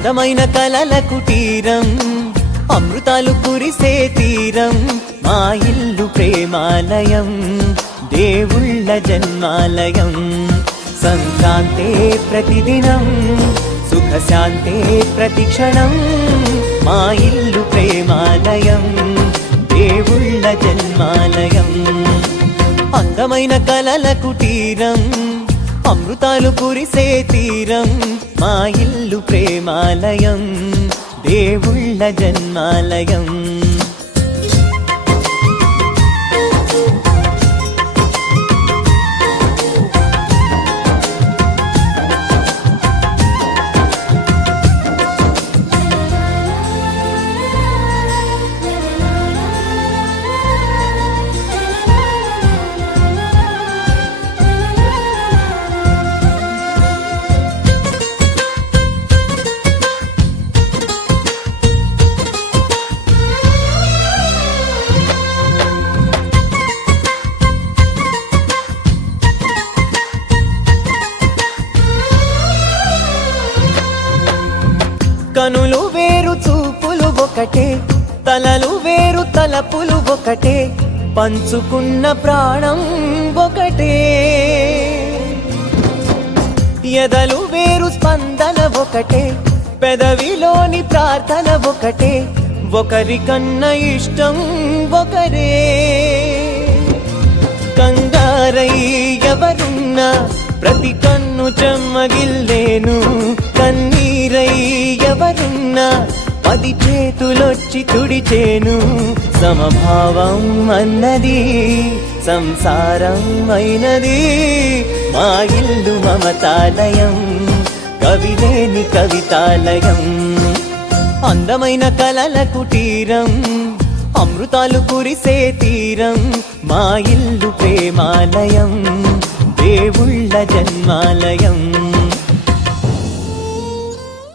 అందమైన కలల కుటీరం, అమృతాలు కురిసే తీరం, మా ఇల్లు ప్రేమాలయం, దేవుళ్ళ జన్మాలయం. సంక్రాంతే ప్రతిదినం, సుఖశాంతే ప్రతిక్షణం, మా ఇల్లు ప్రేమాలయం, దేవుళ్ళ జన్మాలయం. అందమైన కలల కుటీరం, అమృతాలు కురిసే తీరం, మా ఇల్లు ప్రేమాలయం, దేవుళ్ళ జన్మాలయం. కనులు వేరు చూపులు ఒకటే, తలలు వేరు తలపులు ఒకటే, పంచుకున్న ప్రాణం ఒకటే. ఎదలు వేరు స్పందన ఒకటే, పెదవిలోని ప్రార్థన ఒకటే, ఒకరికన్నా ఇష్టం ఒకరే. కంగారై ఎవరున్నా ప్రతి కన్ను చెమ్మగిల్లేను, కన్నీరై ఎవరున్నా 10 చేతులొచ్చి తుడిచేను. సమభావం అన్నది సంసారం అయినది, మా ఇల్లు మమతాలయం, కవిలేని కవితాలయం. అందమైన కలల కుటీరం, అమృతాలు కురిసే తీరం, మా ఇల్లు ప్రేమాలయం, దేవుళ్ళ జన్మాలయం.